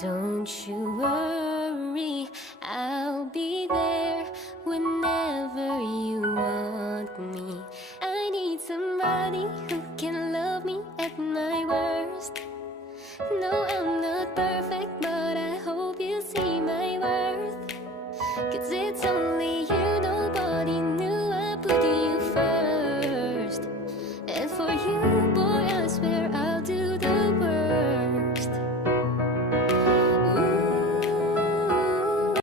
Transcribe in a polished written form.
Don't you worry, I'll be there whenever you want me. I need somebody who can love me at my worst. No,